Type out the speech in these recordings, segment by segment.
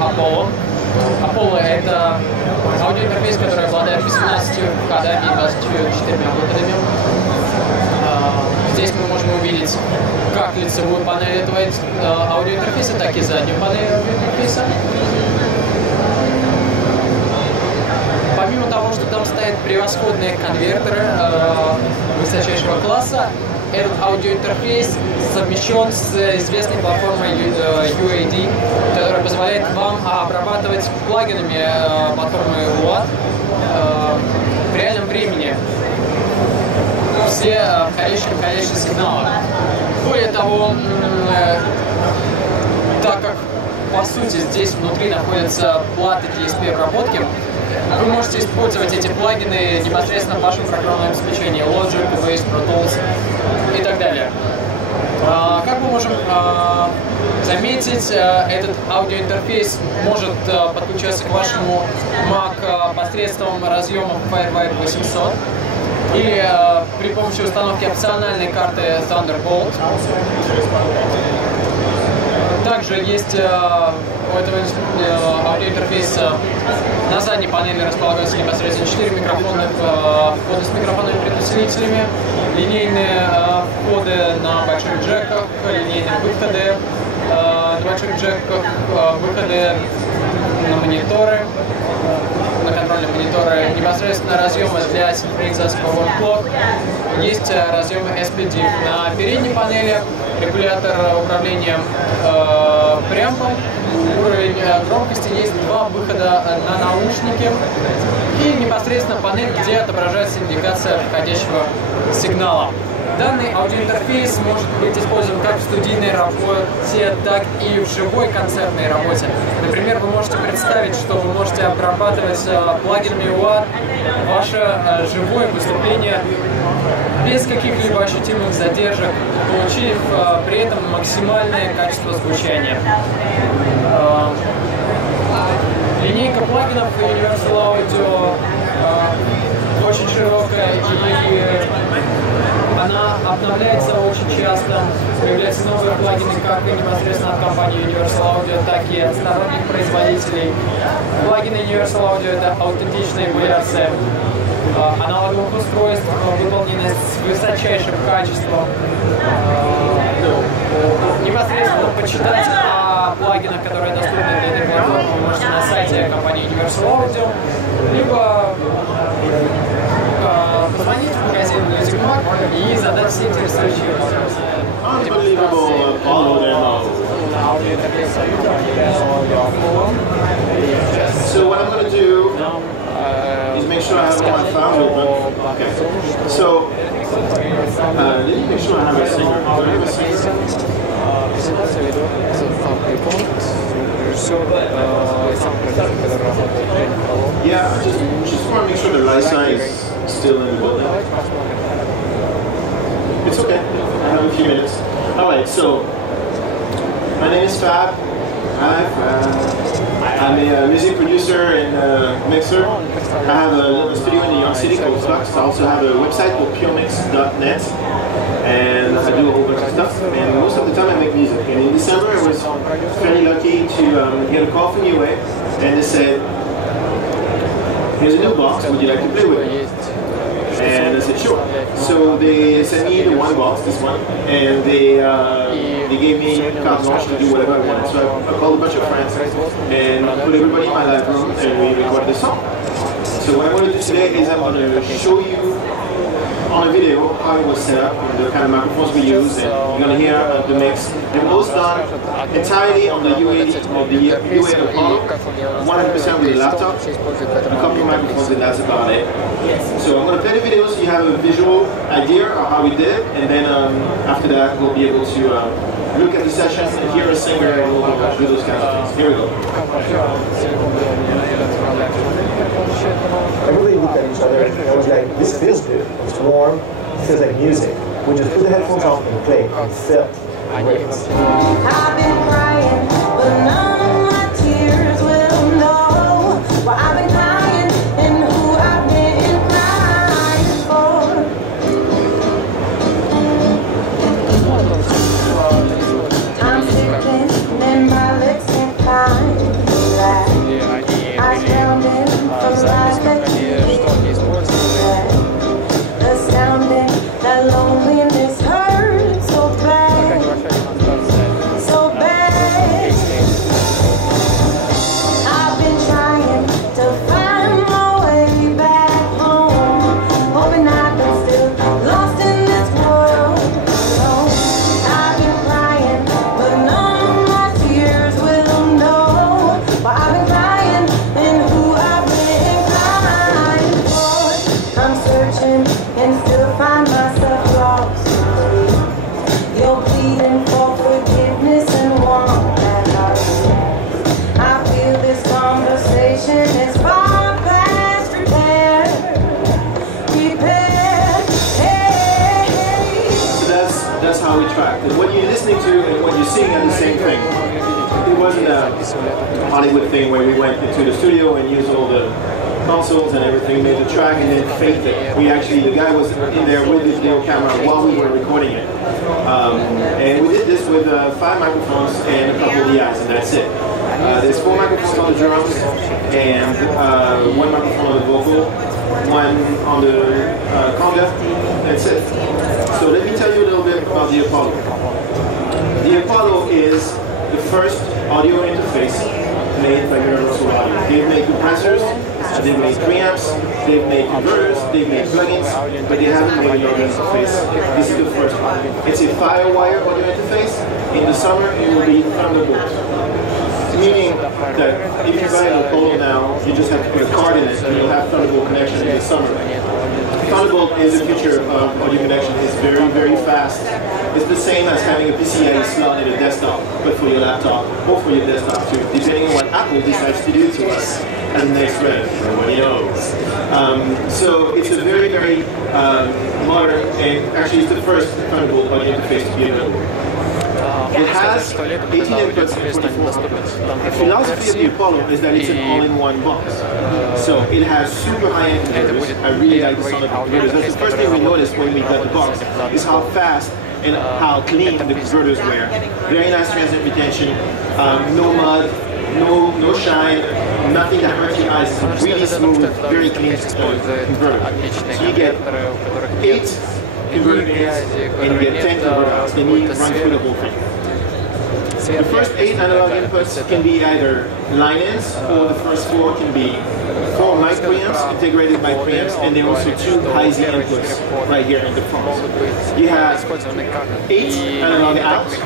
Apollo. Apollo — это аудиоинтерфейс, который обладает 18 входами и 24 выходами. Здесь мы можем увидеть как лицевую панель этого аудиоинтерфейса, так и заднюю панель аудиоинтерфейса. Помимо того, что там стоят превосходные конвертеры высочайшего класса, этот аудиоинтерфейс совмещен с известной платформой UAD, которая позволяет вам обрабатывать плагинами платформы UAD в реальном времени все входящие сигналы. Более того, так как по сути здесь внутри находятся платы DSP-обработки, вы можете использовать эти плагины непосредственно в вашем программном обеспечении Logic, Waves, Pro Tools и так далее. Как мы можем заметить, этот аудиоинтерфейс может подключаться к вашему Mac посредством разъемов Firewire 800 или при помощи установки опциональной карты Thunderbolt. Также есть у этого аудиоинтерфейса на задней панели располагаются непосредственно 4 микрофонных входа с микрофонными предусилителями, линейные входы на больших джеках, линейные выходы на больших джеках, выходы на мониторы, на контрольные мониторы, непосредственно разъемы для синхронизации по overclock, есть разъемы SPD. На передней панели регулятор управления прямпом, уровень громкости, есть два выхода на наушники и непосредственно панель, где отображается индикация входящего сигнала. Данный аудиоинтерфейс может быть использован как в студийной работе, так и в живой концертной работе. Например, вы можете представить, что вы можете обрабатывать плагинами UAD ваше живое выступление без каких-либо ощутимых задержек, получив при этом максимальное качество звучания. Линейка плагинов Universal Audio очень широкая, и она обновляется очень часто. Появляются новые плагины как и непосредственно от компании Universal Audio, так и от сторонних производителей. Плагины Universal Audio — это аутентичная эмуляция аналоговых устройств, выполненные с высочайшим качеством. Непосредственно почитать о плагинах, которые доступны для этой платформы, вы можете на сайте компании Universal Audio, либо позвонить в магазин Musikmesse и задать все интересующие вопросы. So what I'm going to do is make sure I have all my files open. Okay. So let me make sure I have a singer. Do I have a singer? Yeah, just want to make sure the license is still in the building. It's okay. I have a few minutes. All right. So my name is Fab. Hi, I'm a music producer and mixer. I have a studio in New York City called Flux. I also have a website called puremix.net, and I do a whole bunch of stuff. And most of the time I make music. And in December I was fairly lucky to get a call from UA, and they said, "Here's a new box. Would you like to play with it?" And I said, "Sure." So they sent me the one box, this one, and they gave me carte blanche to do whatever I wanted. So I called a bunch of friends and put everybody in my live room, and we recorded the song. So what I'm going to do today is I'm going to show you on a video how it was set up, and the kind of microphones we use, and you're going to hear the mix. It was done entirely on the UAD Apollo, 100% with the laptop, a couple of microphones, and that's about it. So I'm going to play the video so you have a visual idea of how we did it, and then after that we'll be able to look at the session and hear a singer and we'll do those kinds of things. Here we go. Everybody looked at each other and I was like, this feels good. It's warm, it feels like music. We just put the headphones on and play. It felt great. I've been crying, but none of my tears will know. Well, I've been crying and who I've been crying for. I'm sitting and my legs can't find. track. And what you're listening to and what you're seeing are the same thing. It wasn't a Hollywood thing where we went into the studio and used all the consoles and everything, made the track and then faked it. We actually, the guy was in there with his video camera while we were recording it. And we did this with 5 microphones and a couple of DIs, and that's it. There's 4 microphones on the drums and 1 microphone on the vocal, 1 on the conga. That's it. So let me tell you a little bit about the Apollo. The Apollo is the first audio interface made by Universal Audio. They've made compressors, they've made preamps, they've made converters, they've made plugins, but they haven't made an audio interface. This is the first one. It's a Firewire audio interface. In the summer, it will be Thunderbolt. Meaning that if you buy an Apollo now, you just have to put a card in it and you'll have Thunderbolt connection in the summer. Thunderbolt is a feature of audio connection. It's very, very fast. It's the same as having a PCIe slot in a desktop, but for your laptop or for your desktop too, depending on what Apple decides to do to us as the next trend. Nobody knows. So it's a very, very modern, and actually it's the first Thunderbolt audio interface to be available. It has 18 inputs and 24 outputs. The philosophy of the Apollo is that it's an all-in-one box. So it has super high-end converters. I really like the sound of the converters. That's the first thing we noticed when we got the box, is how fast and how clean the converters were. Very nice transient retention, no mud, no shine, nothing that hurts your eyes. It's really smooth, very clean converter. So you get 8 converter ins and you get 10 converter outs, and you run through the whole thing. The first 8 analog inputs can be either line-ins, or the first 4 can be 4 mic preamps, integrated mic preamps, and then also 2 high-Z inputs right here in the front. You have 8 analog outs,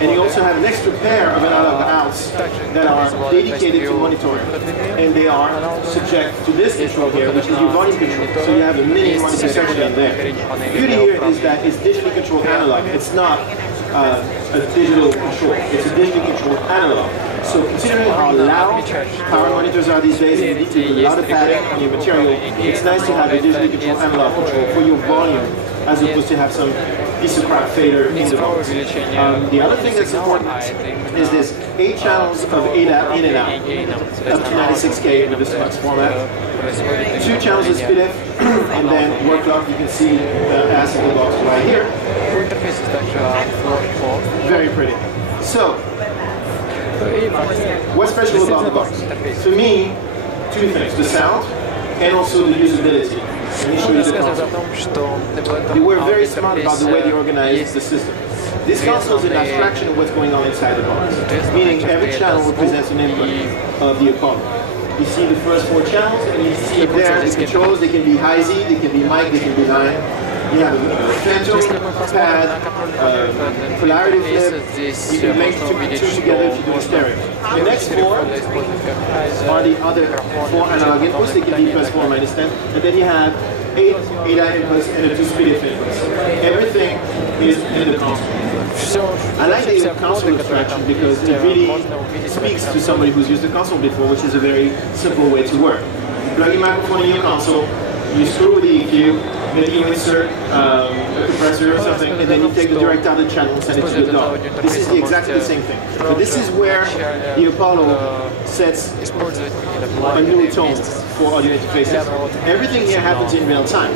and you also have an extra pair of analog outs that are dedicated to monitoring, and they are subject to this control here, which is your volume control. So you have a mini monitor section in there. The beauty here is that it's digitally controlled analog. It's not a digital control. It's a digitally controlled analog. So considering how loud power monitors are these days, and you need to put a lot of padding on your material, it's nice to have a digitally controlled analog control for your volume, as opposed to have some piece of crap fader in the box. The other thing that's important is this 8 channels of ADAT in and out, up to 96K with the Smux format. 2 channels of SPDIF, and then work clock. You can see the ass of the box right here. Very pretty. So, what's special about the box? For me, 2 things: the sound and also the usability. Let me show you the console. They were very smart about the way they organized the system. This console is an abstraction of what's going on inside the box, meaning every channel represents an input of the Apollo. You see the first 4 channels, and you see there the controls. They can be high-Z, they can be mic, they can be line. You have a phantom, pad, polarity flip. You can link 2 together if you do a stereo. The next 4 are the other 4 analog inputs. They can be +4 or -10. And then you have 8 ADAT inputs and a 2 SPDIF inputs. Everything is in the console. I like the console abstraction because it really speaks to somebody who's used the console before, which is a very simple way to work. You plug your microphone in your console, you screw with the EQ, then you insert a compressor or something, and then you take the direct out of the channel and send it to the DAW. This is exactly the same thing. So this is where the Apollo sets a new tone for audio interfaces. Everything here happens in real time.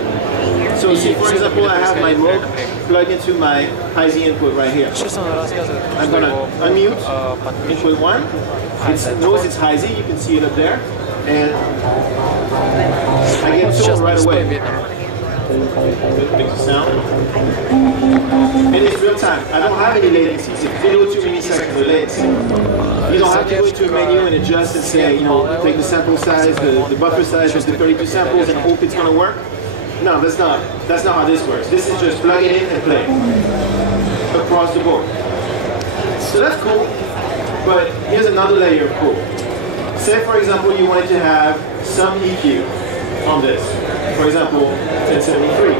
So see, for example, I have my Moog plugged into my high-Z input right here. I'm going to unmute input 1. It knows it's high-Z, you can see it up there. And I get tone right away. Makes a sound. And it's real time. I don't have any latencies. It's below 2 milliseconds of latency. You don't have to go to a menu and adjust and say, you know, take the sample size, the buffer size of the 32 samples and hope it's going to work. No, that's not how this works. This is just plug it in and play across the board. So that's cool. But here's another layer of cool. Say, for example, you wanted to have some EQ on this. For example, 1073.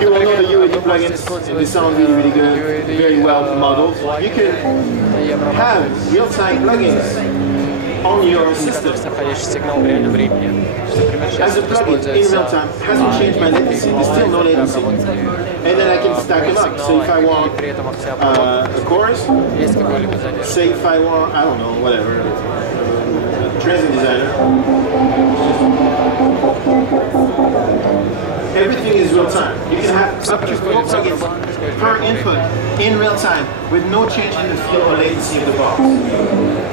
You all know the UAD plugins, and they sound really, really good, very well modeled. You can have real-time plugins on your system. As a plugin in real time, hasn't changed my latency, there's still no latency. And then I can stack them up. So if I want a chorus, say if I want, I don't know, whatever, Transit Designer. Everything is real time. You can have up to 4 plugins per input in real time with no change in the feel or latency of the box.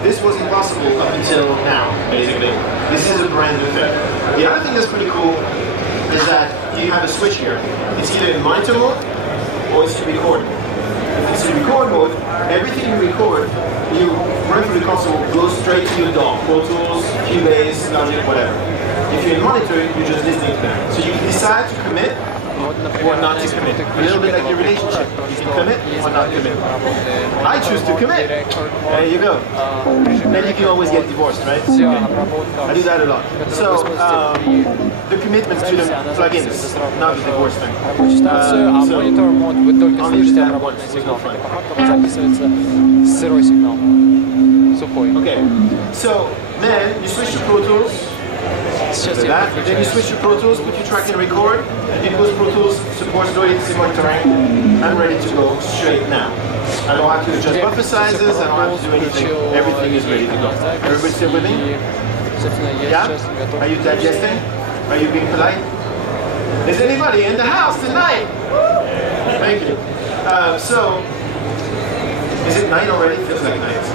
This wasn't possible up until now, basically. This is a brand new thing. The other thing that's pretty cool is that you have a switch here. It's either in monitor mode or it's in record mode. If it's in record mode, everything you record, you run through the console, goes straight to your DAW, Pro Tools, Cubase, Logic, whatever. If you're in monitor, you're just listening to them. So you can decide to commit or not to commit. A little bit like your relationship. You can commit or not commit. I choose to commit. There you go. Then you can always get divorced, right? I do that a lot. So the commitment to the plugins, not the divorce thing. Okay. So then you switch to Pro Tools. Then you switch to Pro Tools, put your track in record, because Pro Tools supports latency monitoring. I'm ready to go straight now. I don't have to adjust buffer sizes, I don't have to do anything. Everything is ready to go. Everybody still with me? Yeah? Are you digesting? Are you being polite? Is anybody in the house tonight? Thank you. So, is it night already? Feels like night.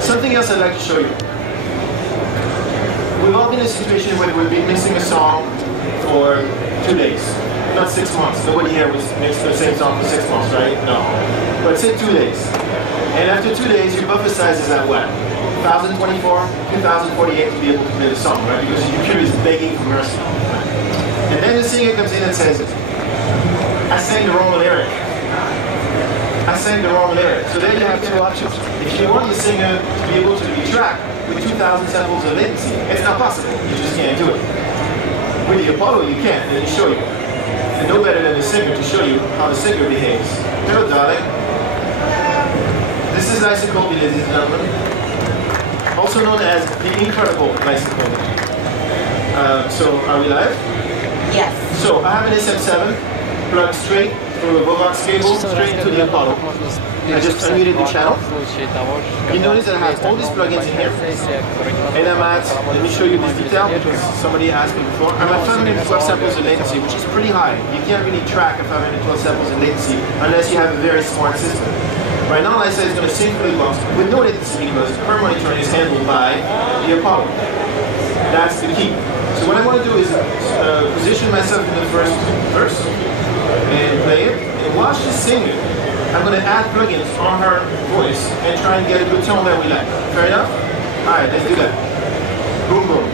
Something else I'd like to show you. We've all been in a situation where we've been mixing a song for 2 days, not 6 months. Nobody here was mixing the same song for 6 months, right? No. But say 2 days. And after 2 days, your buffer size is at what? 1024, 2048 to be able to play the song, right? Because your computer is begging for mercy. And then the singer comes in and says, I sang the wrong lyric. I sang the wrong lyric. So then you have 2 options. If you want your singer to be able to be tracked with 2,000 samples of latency, it's not possible. You just can't do it. With the Apollo, you can, and it'll show you. And no better than the singer to show you how the singer behaves. Hello, darling. This is Lysicope, ladies and gentlemen. Also known as the Incredible Lysicope. So, are we live? Yes. So, I have an SM7 plugged straight through a Vovox cable straight into the Apollo. I just unmuted the channel. You notice that I have all these plugins in here. And I'm at, let me show you this detail because somebody asked me before. I'm at 512 samples of latency, which is pretty high. You can't really track a 512 samples of latency unless you have a very smart system. Right now, like I said, it's going to sync the box with no latency because per monitoring is handled by the Apollo. That's the key. So what I want to do is position myself in the first verse and play it. And while she's singing, I'm going to add plugins on her voice and try and get a good tone that we like. Fair enough? Alright, let's do that. Boom, boom.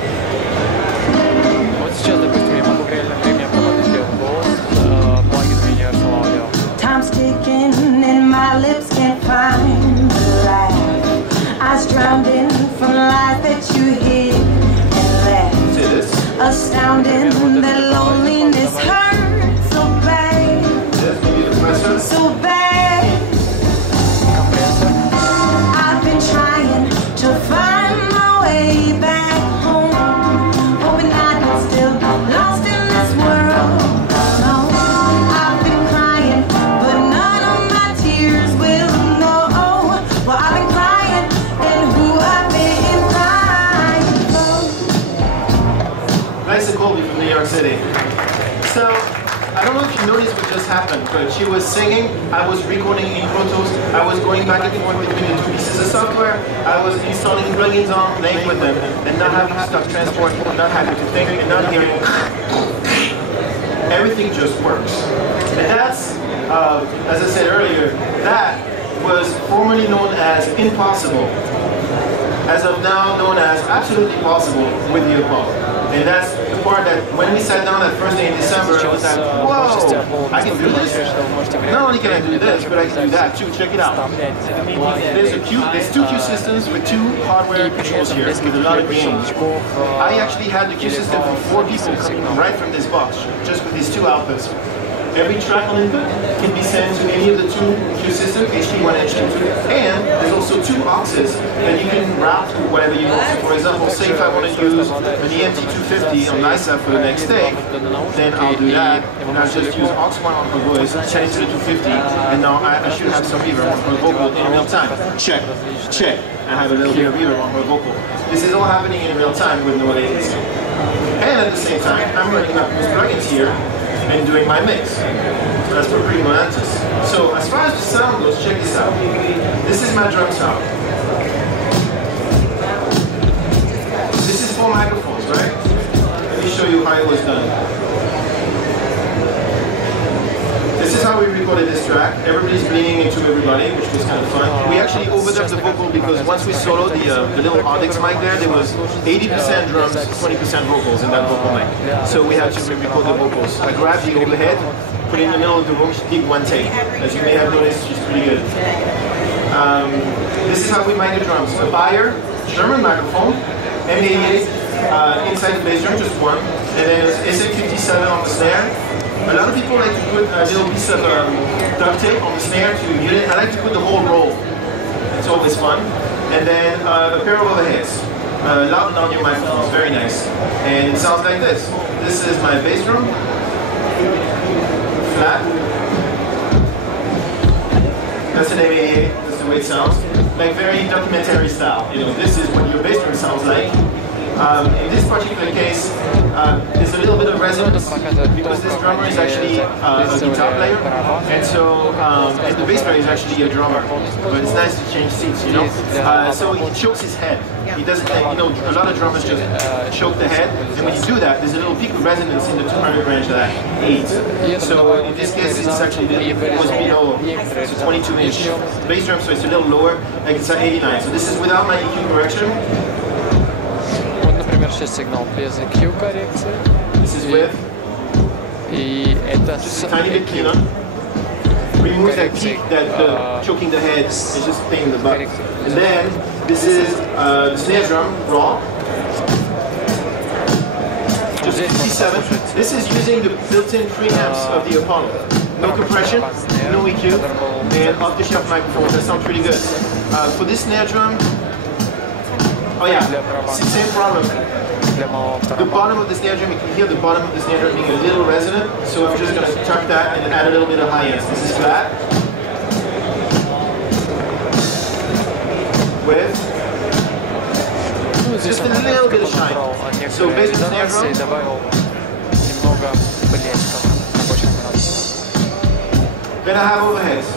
Time's ticking and my lips can't find the laugh. I was drowned in from life that you hid and left. Say this. Astounding that loneliness hurts so bad. Yes, maybe the question. So bad. I've been trying to find my way back home, hoping I can still be lost in this world alone. I've been crying, but none of my tears will know. Well, I've been crying and who I've been crying for. Lysicope from New York City. So, I don't know if you noticed what just happened, but she was singing, I was recording in Pro Tools, I was going back and forth between the 2 pieces of software, I was installing plugins on, playing with them, and not having to stop transport, not having to think, and not hearing. Everything just works. And that's, as I said earlier, that was formerly known as impossible. As of now, known as absolutely possible with the Apollo. And that's the part that when we sat down that first day in December, I was like, whoa, I can do this. Not only can I do this, but I can do that too. Check it out. There's 2 Q systems with 2 hardware controls here with a lot of gains. I actually had the Q system for 4 people coming right from this box, just with these 2 outputs. every track on input can be sent to any of the two Q systems, HD1 and HD2, and there's also two auxes that you can route to whatever you want. So for example, say if I want to use an EMT250 on NISA for the next day, then I'll do that, and I'll just use aux 1 on her voice, change to the 250, and now I should have some reverb on her vocal in real time. Check, check. I have a little bit of reverb on her vocal. This is all happening in real time with no latency. And at the same time, I'm running up those plugins here and doing my mix. So that's for Primo Mantis. So as far as the sound goes, check this out. This is my drum sound. This is 4 microphones, right? Let me show you how it was done. This is how we recorded this track. Everybody's bleeding into everybody, which was kind of fun. We actually overdubbed the vocal because once we soloed the little Audix mic there was 80% drums, 20% vocals in that vocal mic. So we had to re-record the vocals. I grabbed the overhead, put it in the middle of the room, she did one take. As you may have noticed, she's pretty good. This is how we mic the drums. A Bayer, German microphone, M88 inside the bass drum, just one. And then SM57 on the snare. A lot of people like to put a little piece of duct tape on the snare to mute it. I like to put the whole roll. It's always fun. And then a pair of overheads. Loud and audio microphones, very nice. And it sounds like this. This is my bass drum. Flat. That's an M88, that's the way it sounds. Like very documentary style. You know, this is what your bass drum sounds like. In this particular case, there's a little bit of resonance because this drummer is actually a guitar player, and so and the bass player is actually a drummer. But it's nice to change seats, you know. So he chokes his head. He doesn't, you know, a lot of drummers just choke the head, and when you do that, there's a little peak of resonance in the 200 range that I hate. So in this case, it's actually it was below, it's a 22-inch bass drum, so it's a little lower, like it's at 89. So this is without my EQ correction. Сигнал без EQ коррекции. This is with. И это just a tiny bit cleaner. Removes that peak, that choking the head is just a pain in the butt. And then this is the snare drum raw. Just 57. This is using the built-in preamps of the Apollo. No compression, no EQ, and off-the-shelf microphones. That sounds pretty good. For this snare drum. Oh yeah, same problem. The bottom of the snare drum, you can hear the bottom of the snare drum being a little resonant, so I'm just going to tuck that and add a little bit of high ends. This is flat. With just a little bit of shine. So bass and snare drum. Then I have overheads.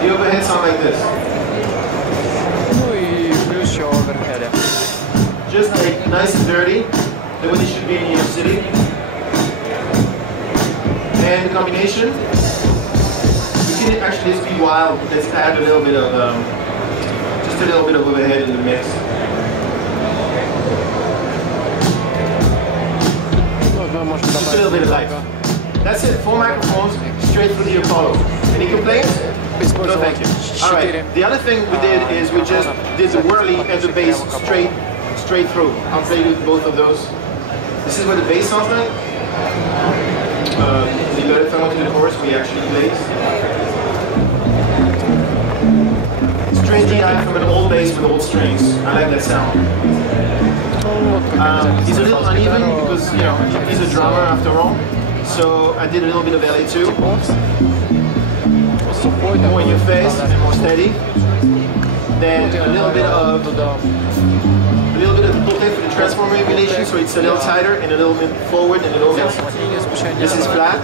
The overheads sound like this. Just like nice and dirty, the way they should be in New York City. And the combination, you can actually just be wild. Let's add a little bit of, just a little bit of overhead in the mix. Just a little bit of life. That's it. 4 microphones straight through the Apollo. Any complaints? No, thank you. All right. The other thing we did is we just did the whirly and the bass straight through. I'll play with both of those. This is what the bass sounds like. The other time to the chorus we actually played. Strange DI from an old bass with old strings. I like that sound. He's a little uneven because, you know, he's a drummer after all. So I did a little bit of LA too. More in your face and more steady. Then a little bit of pull-tape for the transform regulation, so it's a little tighter and a little bit forward and a little bit. This is flat.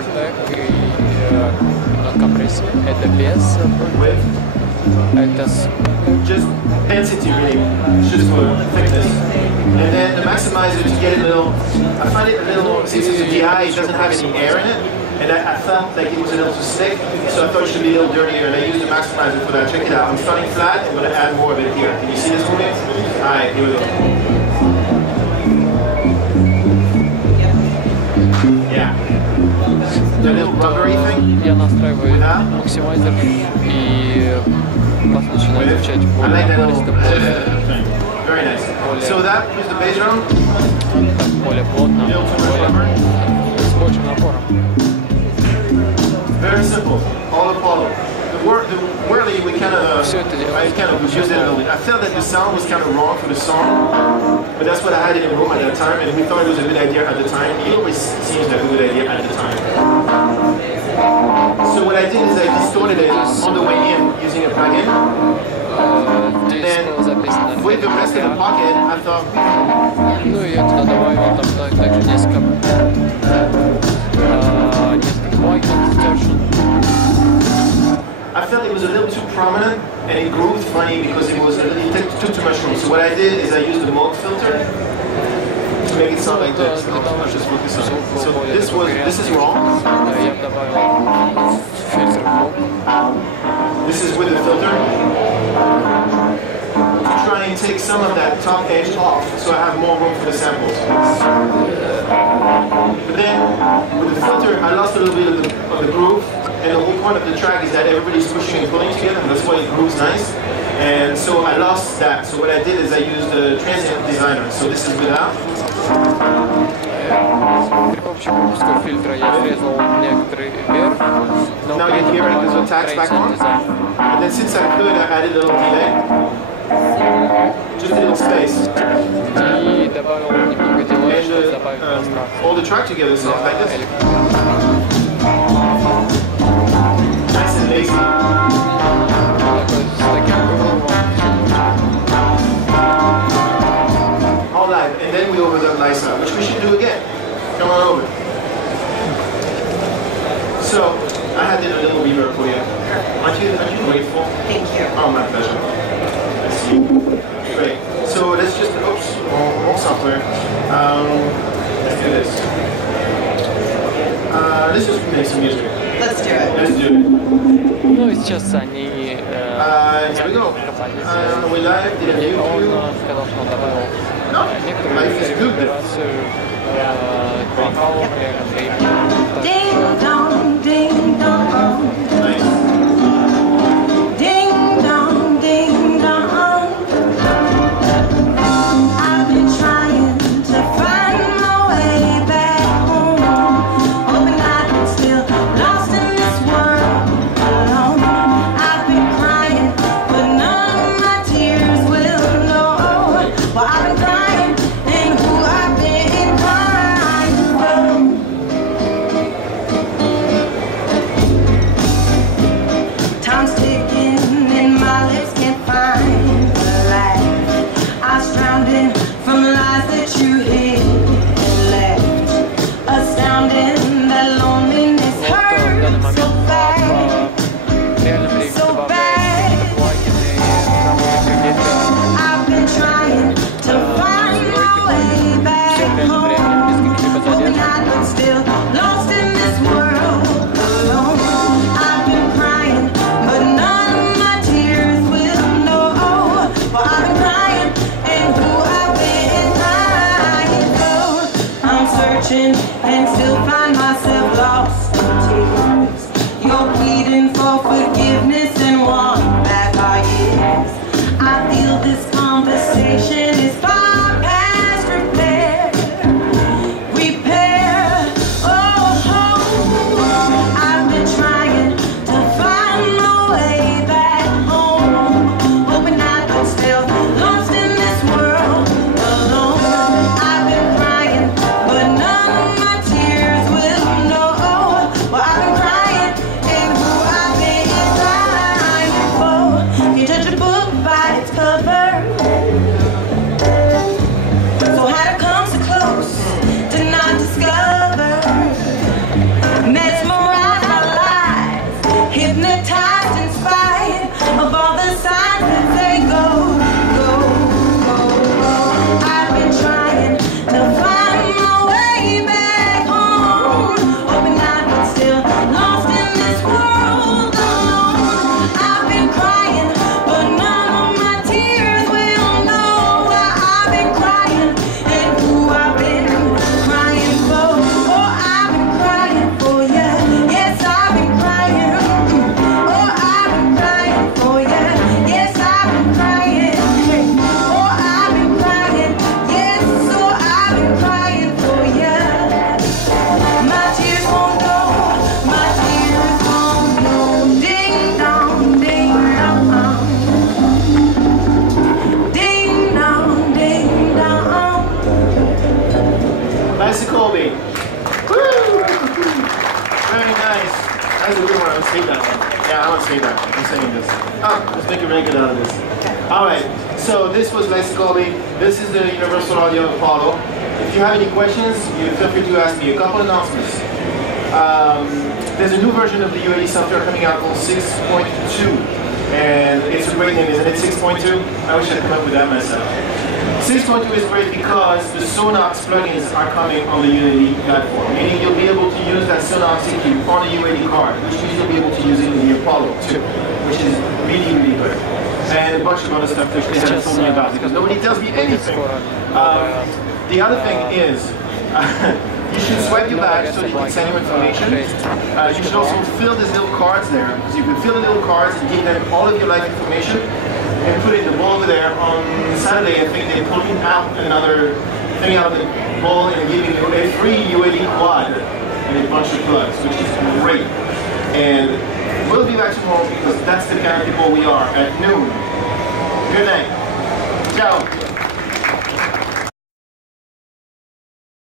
With just density really, just for thickness. And then the maximizer to get it a little, I find it a little, since it's a DI, it doesn't have any air in it. And I felt like it was a little too thick, so I thought it should be a little dirtier, and I used the maximizer for that. Check it out. I'm starting flat, I'm going to add more of it here. Can you see this moving? Alright, here we go. Yeah. That little rubbery thing. Я настраиваю максимайзер и вас начинает звучать более пористо. Very nice. So that is the bass drum. Более плотно, с большим напором. Very simple. All Apollo. The Whirly, I kind of used it a little bit. I felt that the sound was kind of wrong for the song, but that's what I had in the room at that time, and we thought it was a good idea at the time. It always seems like a good idea at the time. So what I did is I distorted it on the way in using a plugin. Then with the rest of the pocket, I thought, Ну и я туда добавил там также несколько white distortion. I felt it was a little too prominent and it grooved funny because it took too much room. So what I did is I used the mode filter to make it sound like this. I'll just focus on it. So this is wrong. Я добавил фильтр блок. This is with the filter. To try and take some of that top edge off so I have more room for the samples. But then with the filter I lost a little bit of the groove, and the whole point of the track is that everybody's pushing and pulling together, and that's why it grooves nice. And so I lost that. So what I did is I used the transient designer. So this is without. Now you hear it, there's a tax back on. And then since I could, I added a little delay. Just a little space. And all the track together sounds like this. Nice and lazy. All live, and then we overdub Lysa, which we should do again. Come on over. So, I had a little reverb for you. Aren't you grateful? Thank you. Oh, my pleasure. Let's see. Great. So let's just, oops, more software. Let's do this. Let's just make some music. Let's do it. Let's do it. Ну и сейчас они Here we go. We live, did a new он view. сказал, что он добавил некоторую Life is good. рекуперацию вокалов для Ding dong, ding dong, Nice. ding dong, ding dong. I've been trying to find my way back home, hoping I'm still lost in this world alone. I've been crying, but none of my tears will know. Well, I've been crying, and who I've been crying for. Time's ticking and my lips can't find the light. I was drowning from lies that you hid and left. Astounding that loneliness hurts so bad, so bad. I've been trying to find my way back home, hoping I'm still lost in this world alone. I've been crying, but none of my tears will know. Well, I've been crying, and who I've been crying for. I'm searching and still find myself lost in tears. You're pleading for forgiveness and want back our years. I feel this conversation is far past repair. Repair, I've been trying to find my way back home, hoping I'm still lost in this world alone. I've been crying, but none of my tears will know. Well, I've been crying, and who I've been crying for. You judge a book by its cover, so how to come so close to not discover. Mesmerized by lies, hypnotized in spite of all the signs that say go, go. very good out of this. All right, so this was Les Colby. This is the Universal Audio Apollo. If you have any questions, you feel free to ask me. A couple announcements. There's a new version of the UAD software coming out called 6.2. And it's a great name, isn't it? 6.2? I wish I'd come up with that myself. 6.2 is great because the Sonox plugins are coming on the UAD platform, meaning you'll be able to use that Sonox EQ on a UAD card, which means you'll be able to use it in the Apollo too, which is really, really good. And a bunch of other stuff that they haven't told me about because nobody tells me anything. The other thing is, you should swipe your badge so that you can send you information. You should also fill these little cards there. So you can fill the little cards and give them all of your life information and put it in the bowl over there. On Saturday, I think they pulled out another thing out of the bowl and giving you a free UAD quad and a bunch of plugs, which is great. And we'll be back tomorrow because that's the kind of people we are at noon. Good night. Ciao.